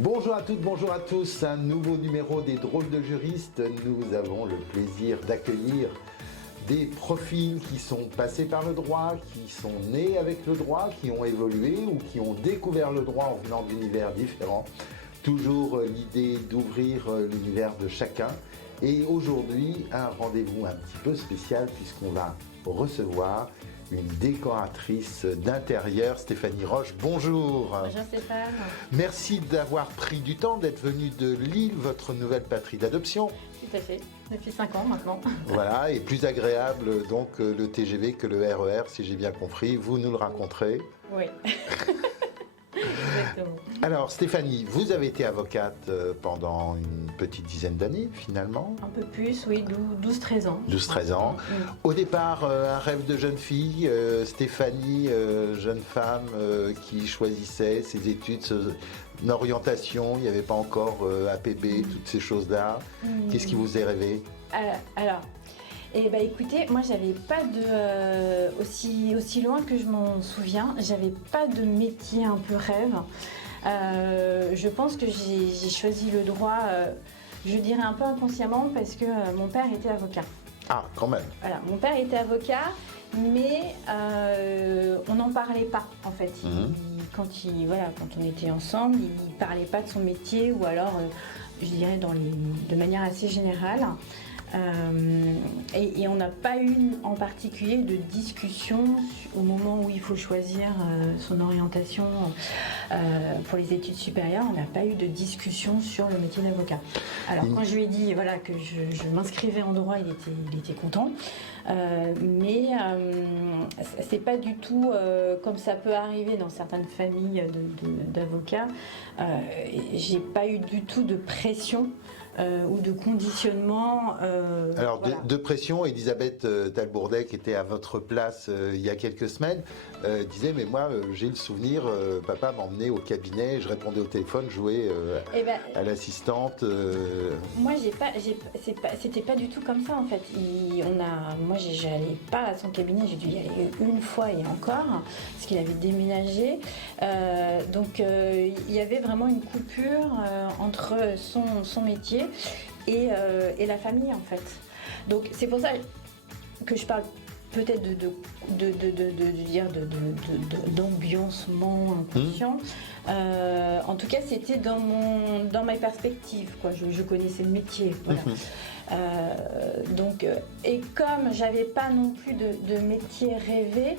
Bonjour à toutes, bonjour à tous, un nouveau numéro des Drôles de juristes. Nous avons le plaisir d'accueillir des profils qui sont passés par le droit, qui sont nés avec le droit, qui ont évolué ou qui ont découvert le droit en venant d'univers différents. Toujours l'idée d'ouvrir l'univers de chacun. Et aujourd'hui, un rendez-vous un petit peu spécial puisqu'on va recevoir une décoratrice d'intérieur, Stéphanie Roche. Bonjour. Bonjour Stéphane. Merci d'avoir pris du temps, d'être venue de Lille, votre nouvelle patrie d'adoption. Tout à fait, depuis 5 ans maintenant. Voilà, et plus agréable donc le TGV que le RER, si j'ai bien compris. Vous nous le raconterez. Oui. Exactement. Alors Stéphanie, vous avez été avocate pendant une petite dizaine d'années finalement. Un peu plus, oui, 12-13 ans. 12-13 ans. Au départ, un rêve de jeune fille, Stéphanie, jeune femme qui choisissait ses études, une orientation, il n'y avait pas encore APB, toutes ces choses-là. Qu'est-ce qui vous est rêvé? Alors, écoutez, moi j'avais pas de aussi loin que je m'en souviens, j'avais pas de métier un peu rêve. Je pense que j'ai choisi le droit, je dirais un peu inconsciemment parce que mon père était avocat. Ah, quand même. Voilà, mon père était avocat, mais on n'en parlait pas en fait. Quand on était ensemble, il parlait pas de son métier ou alors, je dirais de manière assez générale. Et on n'a pas eu en particulier de discussion au moment où il faut choisir son orientation pour les études supérieures. On n'a pas eu de discussion sur le métier d'avocat. Alors quand je lui ai dit que je m'inscrivais en droit, il était content. Mais c'est pas du tout comme ça peut arriver dans certaines familles d'avocats. J'ai pas eu du tout de pression ou de conditionnement. Alors voilà. de pression, Elisabeth Talbourdet, qui était à votre place il y a quelques semaines, disait mais moi j'ai le souvenir, papa m'emmenait au cabinet, je répondais au téléphone, je jouais à l'assistante. Moi c'était pas du tout comme ça en fait. Moi j'allais pas à son cabinet, j'ai dû y aller une fois et encore, parce qu'il avait déménagé. Donc il y avait vraiment une coupure entre son métier et la famille en fait. Donc c'est pour ça que je parle peut-être d'ambiancement inconscient. En tout cas c'était dans ma perspective quoi. Je connaissais le métier. Voilà. Donc et comme j'avais pas non plus de métier rêvé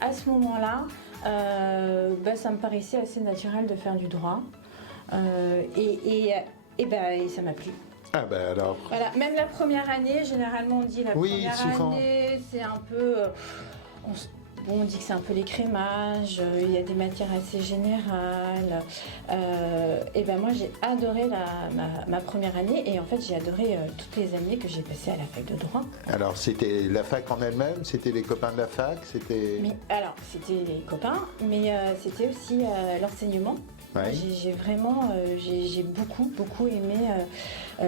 à ce moment-là, ça me paraissait assez naturel de faire du droit. Et ça m'a plu. Ah alors. Voilà, même la première année, généralement on dit première année, c'est un peu. On dit que c'est un peu l'écrémage, il y a des matières assez générales. Moi j'ai adoré ma première année et en fait j'ai adoré toutes les années que j'ai passées à la fac de droit. Alors c'était la fac en elle-même, c'était les copains de la fac, c'était. C'était les copains, mais c'était aussi l'enseignement. Ouais. J'ai beaucoup aimé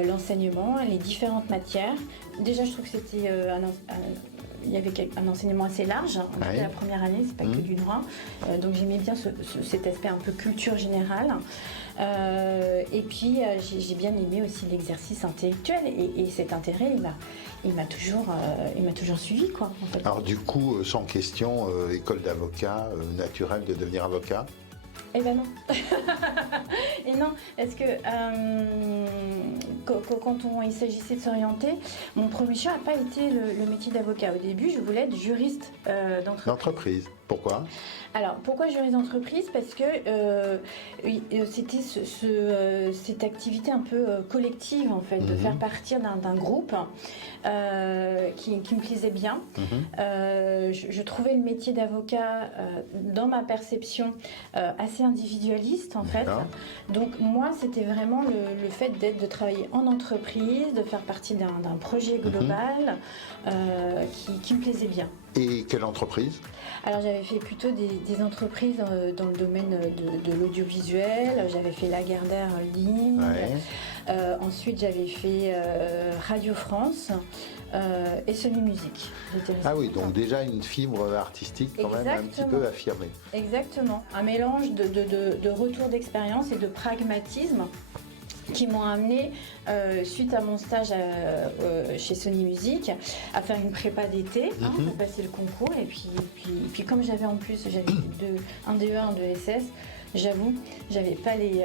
l'enseignement, les différentes matières. Déjà je trouve que c'était il y avait un enseignement assez large. La première année, c'est pas que du droit. Donc j'aimais bien cet aspect un peu culture générale. Et puis j'ai bien aimé aussi l'exercice intellectuel et cet intérêt, il m'a toujours suivi quoi. En fait. Alors du coup, sans question, école d'avocat, naturel de devenir avocat. Eh ben non. Et non, parce que quand il s'agissait de s'orienter, mon premier choix n'a pas été le métier d'avocat. Au début, je voulais être juriste d'entreprise. Pourquoi ? Alors, pourquoi juriste d'entreprise ? Parce que c'était cette activité un peu collective, en fait, de faire partir d'un groupe qui me plaisait bien. Je trouvais le métier d'avocat, dans ma perception, assez individualiste, en fait. Donc, moi, c'était vraiment le fait de travailler en entreprise, de faire partie d'un projet global qui me plaisait bien. Et quelle entreprise ? Alors j'avais fait plutôt des entreprises dans le domaine de l'audiovisuel, j'avais fait Lagardère Ligne, ensuite j'avais fait Radio France, et Sony Music. J'étais Ah oui, restée donc déjà une fibre artistique quand même un petit peu affirmée. Exactement, un mélange de retour d'expérience et de pragmatisme qui m'ont amené, suite à mon stage chez Sony Music, à faire une prépa d'été pour passer le concours. Et puis comme j'avais en plus un DE1, un DESS, j'avoue, j'avais pas les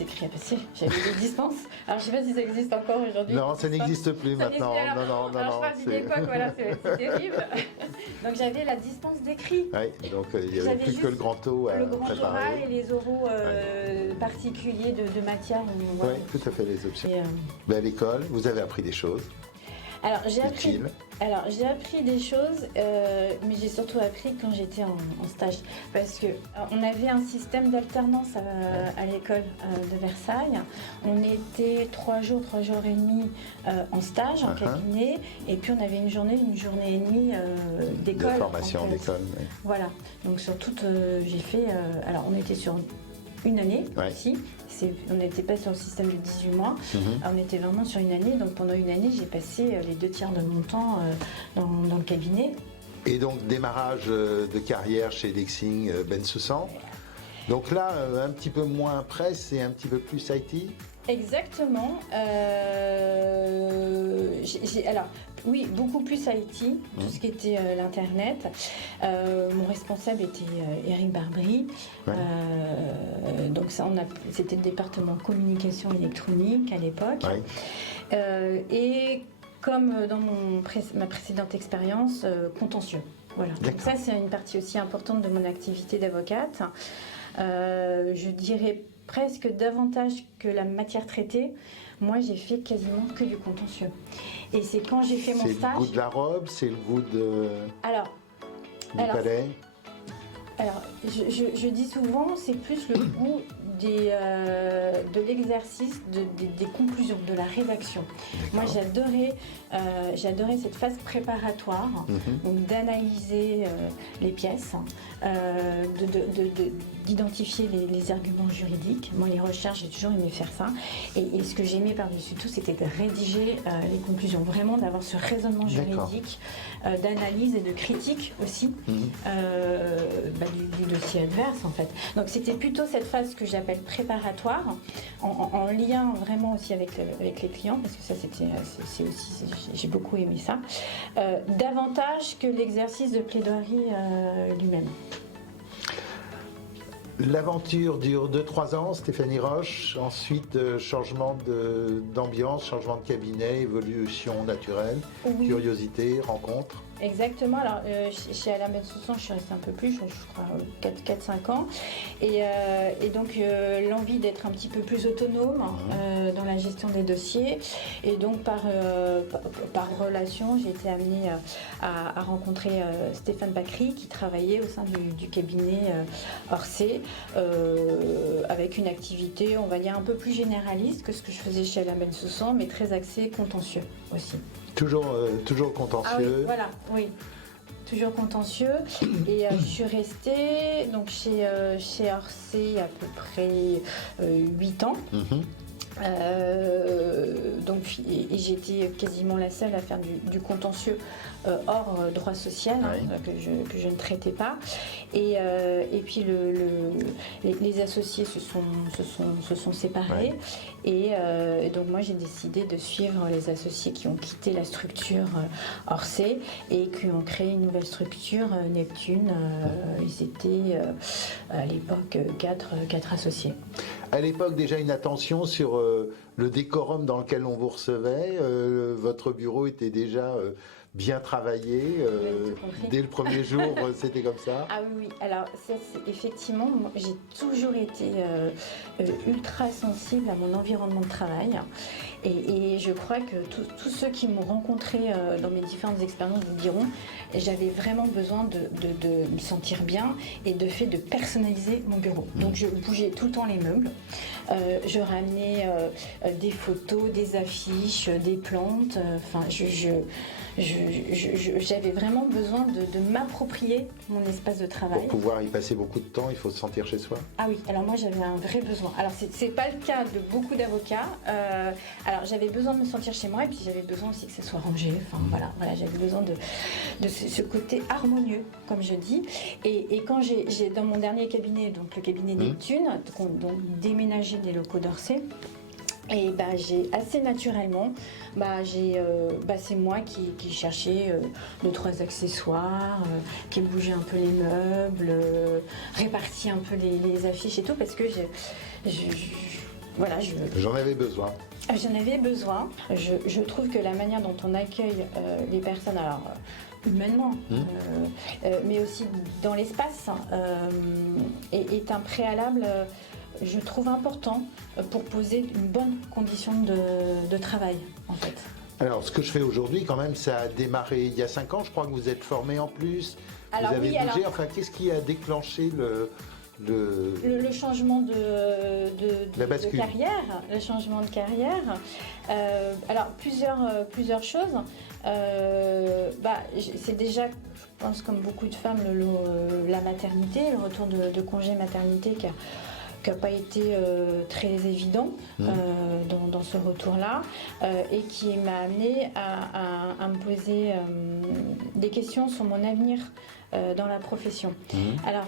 écrits à passer, j'avais des dispenses. Alors je sais pas si ça existe encore aujourd'hui. Non, ça n'existe plus maintenant. Alors je parle d'une époque, voilà, c'est terrible. Donc j'avais la dispense d'écrits. Oui, donc il n'y avait plus que le grand taux à le grand préparer. oral et les oraux particuliers de matière. Oui, tout à fait, les options. À l'école, vous avez appris des choses. Alors j'ai appris des choses, mais j'ai surtout appris quand j'étais en stage, parce que on avait un système d'alternance à l'école de Versailles. On était 3 jours et demi en stage, en cabinet, et puis on avait une journée et demie d'école. De formation d'école. Oui. Voilà. Donc sur toute, j'ai fait. Alors on était sur une année aussi. On n'était pas sur le système de 18 mois, on était vraiment sur une année. Donc pendant une année, j'ai passé les 2 tiers de mon temps dans le cabinet. Et donc démarrage de carrière chez Lexing Bensoussan. Donc là, un petit peu moins presse et un petit peu plus IT. Exactement. Alors, oui, beaucoup plus IT, tout ce qui était l'Internet. Mon responsable était Eric Barbry. Donc ça, c'était le département communication électronique à l'époque. Et comme dans ma précédente expérience, contentieux. Voilà. Donc ça, c'est une partie aussi importante de mon activité d'avocate. Je dirais presque davantage que la matière traitée. Moi, j'ai fait quasiment que du contentieux. Et c'est quand j'ai fait mon stage... C'est le goût de la robe, c'est le goût du palais. Alors, je dis souvent, c'est plus le goût de l'exercice, des conclusions, de la rédaction. Moi, j'adorais cette phase préparatoire, donc d'analyser les pièces, d'identifier les arguments juridiques. Moi, les recherches, j'ai toujours aimé faire ça. Et ce que j'aimais par-dessus tout, c'était de rédiger les conclusions, vraiment d'avoir ce raisonnement juridique, d'analyse et de critique aussi du dossier adverse, en fait. Donc, c'était plutôt cette phase que j'appelle préparatoire, en lien vraiment aussi avec les clients, parce que ça, c'est aussi, j'ai beaucoup aimé ça, davantage que l'exercice de plaidoirie lui-même. L'aventure dure 2-3 ans, Stéphanie Roche. Ensuite, changement d'ambiance, changement de cabinet, évolution naturelle, curiosité, rencontre. Exactement. Alors, chez Alain Bensoussan, je suis restée un peu plus, je crois 4-5 ans. Et donc, l'envie d'être un petit peu plus autonome dans la gestion des dossiers. Et donc, par relation, j'ai été amenée à rencontrer Stéphane Bacry, qui travaillait au sein du cabinet Orsay, avec une activité, on va dire, un peu plus généraliste que ce que je faisais chez Alain Bensoussan, mais très axé contentieux aussi. Toujours contentieux. Ah oui, voilà, oui. Toujours contentieux. Et je suis restée donc, chez Orsay à peu près 8 ans. Et j'étais quasiment la seule à faire du contentieux hors droit social, que je ne traitais pas. Et puis les associés se sont séparés. Et donc moi j'ai décidé de suivre les associés qui ont quitté la structure Orsay et qui ont créé une nouvelle structure, Neptune. Ils étaient à l'époque 4 associés. À l'époque, déjà une attention sur le décorum dans lequel on vous recevait. Votre bureau était déjà bien travaillé. Dès le premier jour, c'était comme ça. Ah oui. Alors, effectivement, j'ai toujours été ultra sensible à mon environnement de travail. Et je crois que tous ceux qui m'ont rencontré dans mes différentes expériences vous diront, j'avais vraiment besoin de me sentir bien et de personnaliser mon bureau. Donc je bougeais tout le temps les meubles, je ramenais des photos, des affiches, des plantes, j'avais vraiment besoin de m'approprier mon espace de travail. Pour pouvoir y passer beaucoup de temps, il faut se sentir chez soi. Ah oui, alors moi j'avais un vrai besoin. Alors c'est pas le cas de beaucoup d'avocats. Alors j'avais besoin de me sentir chez moi et puis j'avais besoin aussi que ça soit rangé. Enfin voilà, j'avais besoin de ce côté harmonieux, comme je dis. Et quand j'ai dans mon dernier cabinet, donc le cabinet Neptune, donc déménagé des locaux d'Orsay. Et j'ai assez naturellement, c'est moi qui cherchais 2-3 accessoires, qui bougeait un peu les meubles, répartit un peu les affiches et tout, parce que J'en avais besoin. J'en avais besoin. Je trouve que la manière dont on accueille les personnes, alors humainement, mais aussi dans l'espace, est un préalable. Je trouve important pour poser une bonne condition de travail, en fait. Alors, ce que je fais aujourd'hui, quand même, ça a démarré il y a 5 ans. Je crois que vous êtes formé en plus. Alors, vous avez bougé. Enfin, qu'est-ce qui a déclenché le changement de carrière, le changement de carrière. Alors, plusieurs choses. C'est déjà, je pense, comme beaucoup de femmes, la maternité, le retour de congé maternité qui n'a pas été très évident dans ce retour-là et qui m'a amené à me poser des questions sur mon avenir dans la profession. Alors,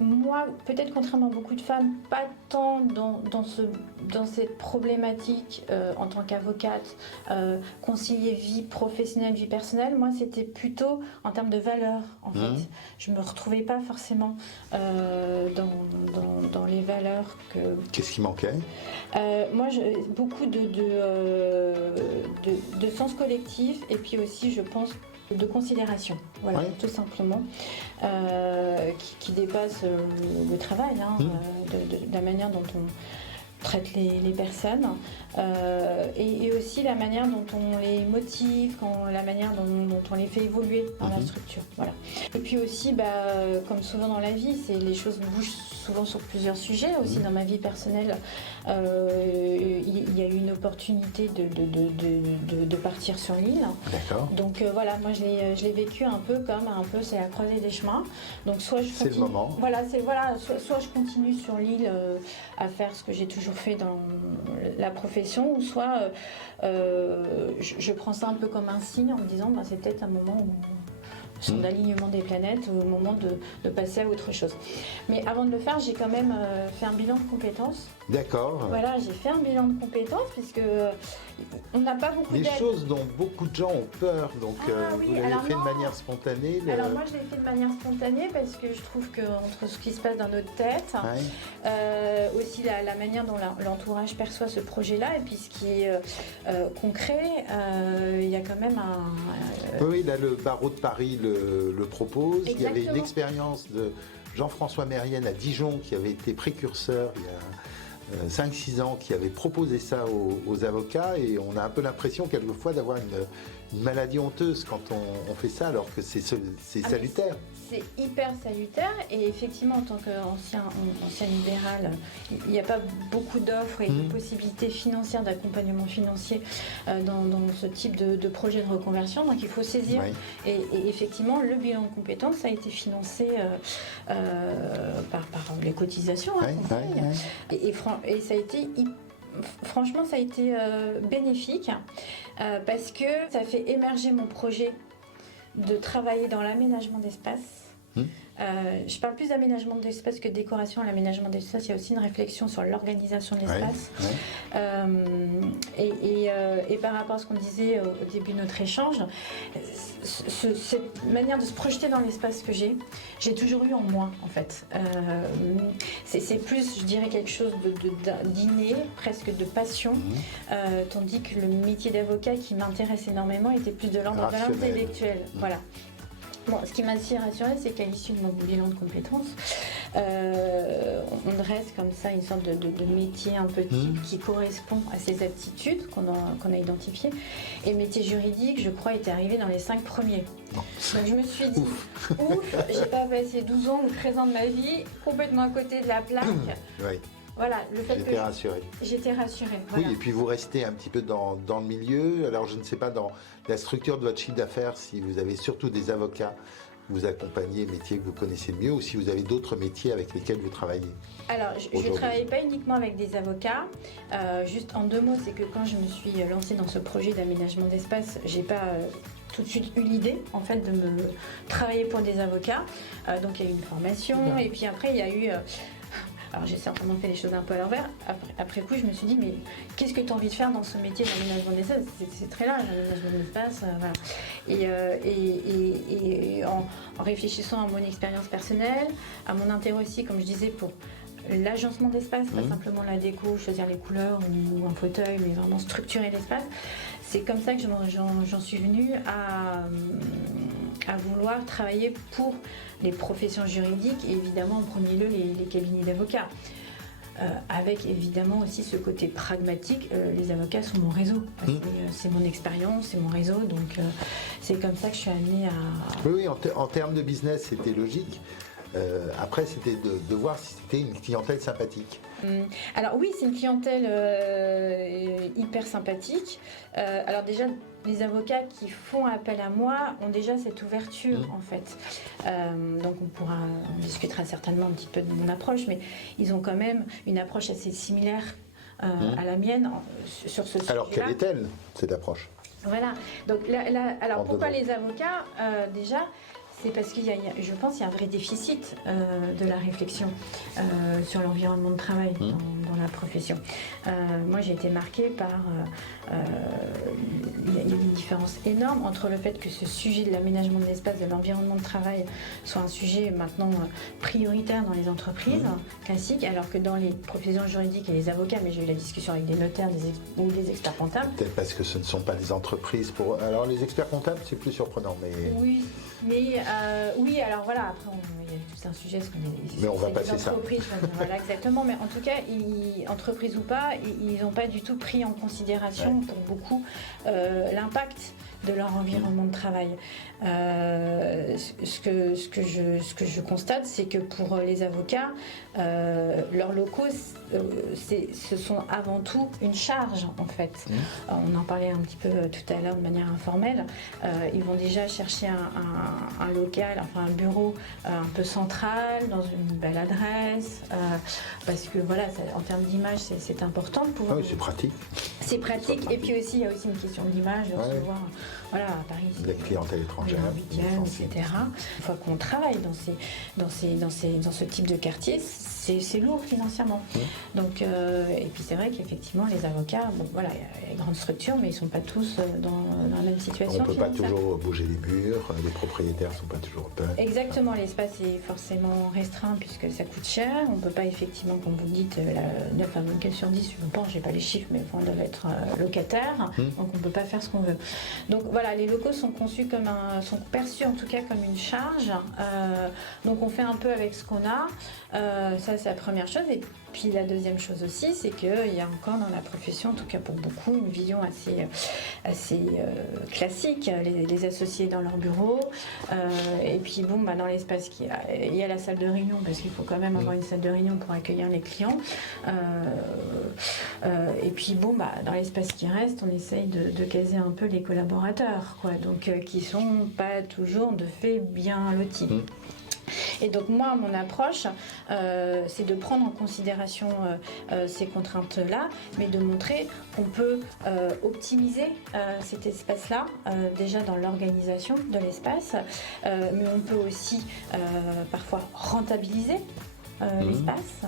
moi, peut-être contrairement à beaucoup de femmes, pas tant dans cette problématique en tant qu'avocate, concilier vie professionnelle, vie personnelle. Moi, c'était plutôt en termes de valeurs, en fait. Je ne me retrouvais pas forcément dans les valeurs que... Qu'est-ce qui manquait ? Moi, beaucoup de sens collectif et puis aussi, je pense, de considération, voilà, tout simplement, qui dépasse le travail, de la manière dont on traite les personnes et aussi la manière dont on les motive, la manière dont on les fait évoluer dans la structure. Voilà. Et puis aussi, comme souvent dans la vie, les choses bougent souvent sur plusieurs sujets. Aussi dans ma vie personnelle, il y a eu une opportunité de partir sur l'île. D'accord. Donc voilà, moi je l'ai vécu un peu comme c'est la croisée des chemins. Donc soit je continue, c'est le moment. Soit je continue sur l'île à faire ce que j'ai toujours fait dans la profession, ou soit je prends ça un peu comme un signe en me disant c'est peut-être un moment où son alignement des planètes, au moment de passer à autre chose. Mais avant de le faire, j'ai quand même fait un bilan de compétences. D'accord. Voilà, j'ai fait un bilan de compétences puisque on n'a pas beaucoup d'aide. Des choses dont beaucoup de gens ont peur, donc vous l'avez fait de manière spontanée. Alors moi, je l'ai fait de manière spontanée parce que je trouve qu'entre ce qui se passe dans notre tête, aussi la manière dont l'entourage perçoit ce projet-là et puis ce qui est concret, il y a quand même un... Oui, là, le barreau de Paris le propose. Exactement. Il y avait une expérience de Jean-François Mérienne à Dijon qui avait été précurseur il y a 5-6 ans, qui avait proposé ça aux avocats, et on a un peu l'impression quelquefois d'avoir une maladie honteuse quand on fait ça, alors que c'est salutaire. C'est hyper salutaire, et effectivement en tant qu'ancien libéral, il n'y a pas beaucoup d'offres et de possibilités financières, d'accompagnement financier dans ce type de projet de reconversion, donc il faut saisir. Et effectivement, le bilan de compétences a été financé par les cotisations qu'on paye. Et ça a été franchement, ça a été bénéfique parce que ça fait émerger mon projet de travailler dans l'aménagement d'espace. Je parle plus d'aménagement d'espace que de décoration. L'aménagement d'espace, il y a aussi une réflexion sur l'organisation de l'espace. Et par rapport à ce qu'on disait au début de notre échange, cette manière de se projeter dans l'espace que j'ai toujours eu en moi, en fait. C'est plus, je dirais, quelque chose d'inné, presque de passion, tandis que le métier d'avocat qui m'intéresse énormément était plus de l'ordre de l'intellectuel. Voilà. Bon, ce qui m'a aussi rassurée, c'est qu'à l'issue de mon bilan de compétences, on dresse comme ça une sorte de métier un peu type qui correspond à ces aptitudes qu'on a identifiées. Et le métier juridique, je crois, était arrivé dans les 5 premiers. Donc je me suis dit, ouf, j'ai pas passé 12 ans ou 13 ans de ma vie complètement à côté de la plaque. voilà, le fait que J'étais rassuré. j'étais rassurée. Voilà. Oui, et puis vous restez un petit peu dans le milieu. Alors je ne sais pas dans la structure de votre chiffre d'affaires si vous avez surtout des avocats que vous accompagnez, métiers que vous connaissez mieux, ou si vous avez d'autres métiers avec lesquels vous travaillez. Alors, je ne travaille pas uniquement avec des avocats. Juste en 2 mots, c'est que quand je me suis lancée dans ce projet d'aménagement d'espace, j'ai pas tout de suite eu l'idée en fait de me travailler pour des avocats. Donc il y a eu une formation et puis après il y a eu alors j'ai certainement fait les choses un peu à l'envers. Après coup, je me suis dit, mais qu'est-ce que tu as envie de faire dans ce métier d'aménagement d'espace? C'est très large, l'aménagement d'espace. Voilà. Et en réfléchissant à mon expérience personnelle, à mon intérêt aussi, comme je disais, pour l'agencement d'espace, pas simplement la déco, choisir les couleurs ou un fauteuil, mais vraiment structurer l'espace. C'est comme ça que j'en suis venue à vouloir travailler pour les professions juridiques et évidemment en premier lieu les cabinets d'avocats. Avec évidemment aussi ce côté pragmatique, les avocats sont mon réseau. C'est mon expérience, c'est mon réseau, donc c'est comme ça que je suis amenée à... Oui, en termes de business, c'était logique. Après, c'était de voir si c'était une clientèle sympathique. Alors oui, c'est une clientèle hyper sympathique. Alors déjà, les avocats qui font appel à moi ont déjà cette ouverture en fait. Donc on discutera certainement un petit peu de mon approche, mais ils ont quand même une approche assez similaire à la mienne sur ce sujet-là. Alors quelle est-elle, cette approche? Voilà. Donc alors pourquoi les avocats déjà? C'est parce je pense qu'il y a un vrai déficit de la réflexion sur l'environnement de travail dans la profession. Moi, j'ai été marquée par... il y a une différence énorme entre le fait que ce sujet de l'aménagement de l'espace, de l'environnement de travail, soit un sujet maintenant prioritaire dans les entreprises classiques, alors que dans les professions juridiques et les avocats, mais j'ai eu la discussion avec des notaires ou des experts comptables. Peut-être parce que ce ne sont pas des entreprises pour... Alors les experts comptables, c'est plus surprenant, mais... Oui, mais oui, alors voilà, après, il y a tout un sujet, mais on va passer ça. Voilà, exactement, mais en tout cas, entreprises ou pas, ils n'ont pas du tout pris en considération pour beaucoup l'impact de leur environnement de travail. Ce que je constate, c'est que pour les avocats, leurs locaux, ce sont avant tout une charge en fait. On en parlait un petit peu tout à l'heure de manière informelle. Ils vont déjà chercher un local, enfin un bureau un peu central, dans une belle adresse, parce que voilà, en termes d'image, c'est important de pouvoir... Ah oui, c'est pratique. C'est pratique, et puis aussi, il y a aussi une question d'image, de recevoir, voilà, à Paris, la clientèle étrangère, etc. Une fois qu'on travaille dans ce type de quartier, c'est lourd financièrement. Donc, et puis c'est vrai qu'effectivement, les avocats, bon, voilà, il y a des grandes structures, mais ils ne sont pas tous dans la même situation. On ne peut pas toujours bouger les murs, les propriétaires ne sont pas toujours open. Exactement, l'espace est forcément restreint puisque ça coûte cher. On ne peut pas effectivement, comme vous dites, 9 à 24 sur 10, je pense, j'ai pas les chiffres, mais on doit être locataire, donc on ne peut pas faire ce qu'on veut. Donc voilà, les locaux sont conçus sont perçus en tout cas comme une charge. Donc on fait un peu avec ce qu'on a. Ça, c'est la première chose. Et puis la deuxième chose aussi, c'est qu'il y a encore dans la profession, en tout cas pour beaucoup, une vision assez classique, les associés dans leur bureau. Et puis bon, dans l'espace il y a la salle de réunion, parce qu'il faut quand même avoir une salle de réunion pour accueillir les clients. Et puis bon, dans l'espace qui reste, on essaye de caser un peu les collaborateurs, quoi, donc qui sont pas toujours de fait bien lotis. Et donc moi, mon approche, c'est de prendre en considération ces contraintes-là, mais de montrer qu'on peut optimiser cet espace-là, déjà dans l'organisation de l'espace, mais on peut aussi parfois rentabiliser l'espace.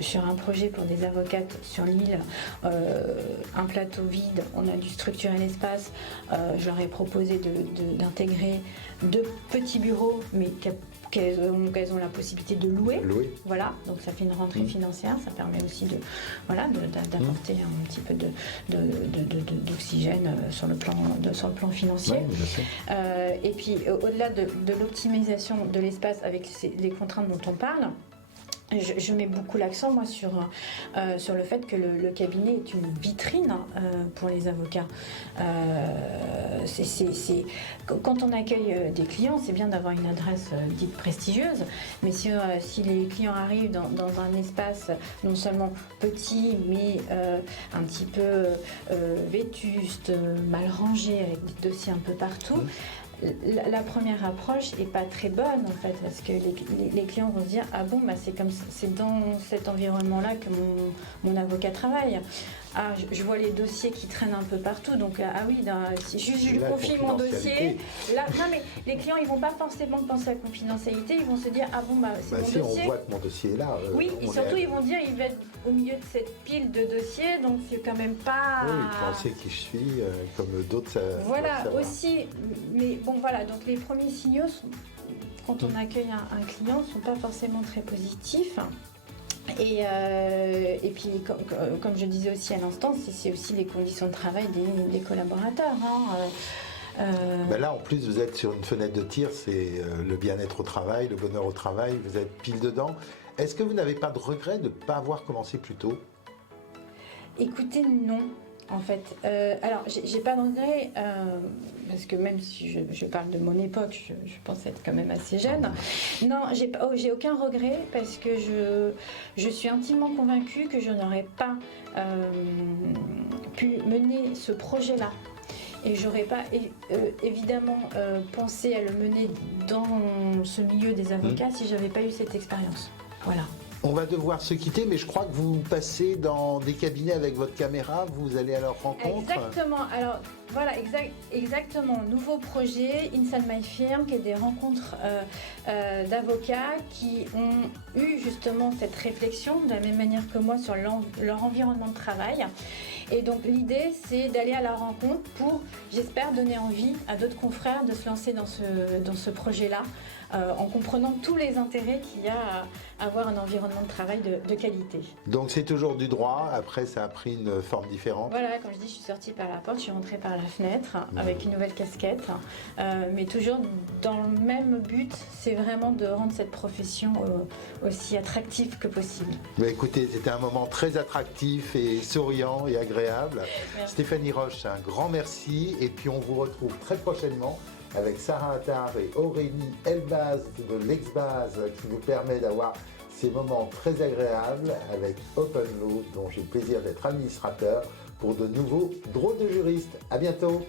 Sur un projet pour des avocates sur l'île, un plateau vide, on a dû structurer l'espace. Je leur ai proposé d'intégrer 2 petits bureaux, mais qu'elles ont la possibilité de louer. Voilà, donc ça fait une rentrée financière, ça permet aussi d'apporter un petit peu d'oxygène sur le plan financier. Et puis au-delà de l'optimisation de l'espace avec les contraintes dont on parle, je mets beaucoup l'accent moi sur le fait que le cabinet est une vitrine pour les avocats. Quand on accueille des clients, c'est bien d'avoir une adresse dite prestigieuse, mais si les clients arrivent dans un espace non seulement petit, mais un petit peu vétuste, mal rangé, avec des dossiers un peu partout, la première approche n'est pas très bonne en fait, parce que les clients vont se dire ah bon, bah c'est dans cet environnement-là que mon avocat travaille. Ah, je vois les dossiers qui traînent un peu partout, donc ah oui, si je lui confie mon dossier, là, non mais les clients ils vont pas forcément penser à confidentialité, ils vont se dire ah bon bah c'est mon si dossier. on voit que mon dossier est là. Oui, et surtout ils vont dire il va être au milieu de cette pile de dossiers, donc c'est quand même pas. Oui, penser qui je suis, comme d'autres. Voilà aussi, mais bon voilà, donc les premiers signaux quand on accueille un client ne sont pas forcément très positifs. Et puis, comme je disais aussi à l'instant, c'est aussi les conditions de travail des collaborateurs. Là, en plus, vous êtes sur une fenêtre de tir, c'est le bien-être au travail, le bonheur au travail, vous êtes pile dedans. Est-ce que vous n'avez pas de regret de ne pas avoir commencé plus tôt ? Écoutez, non. En fait, alors j'ai pas de regret parce que même si je parle de mon époque, je pense être quand même assez jeune. Non, j'ai aucun regret parce que je suis intimement convaincue que je n'aurais pas pu mener ce projet-là. Et j'aurais pas évidemment pensé à le mener dans ce milieu des avocats si j'avais pas eu cette expérience. Voilà. On va devoir se quitter, mais je crois que vous passez dans des cabinets avec votre caméra, vous allez à leur rencontre. Exactement, alors voilà, exactement. Nouveau projet, Inside My Firm, qui est des rencontres d'avocats qui ont eu justement cette réflexion, de la même manière que moi, sur leur environnement de travail. Et donc l'idée, c'est d'aller à la rencontre pour, j'espère, donner envie à d'autres confrères de se lancer dans ce projet-là, en comprenant tous les intérêts qu'il y a à avoir un environnement de travail de qualité. Donc c'est toujours du droit, après ça a pris une forme différente. Voilà, comme je dis, je suis sortie par la porte, je suis rentrée par la fenêtre avec une nouvelle casquette, mais toujours dans le même but, c'est vraiment de rendre cette profession aussi attractive que possible. Mais écoutez, c'était un moment très attractif et souriant et agréable. Merci. Stéphanie Roche, un grand merci, et puis on vous retrouve très prochainement avec Sarah Attar et Aurélie Elbaz de l'Exbaz, qui nous permet d'avoir ces moments très agréables avec Open Law, dont j'ai le plaisir d'être administrateur pour de nouveaux drôles de juristes. À bientôt.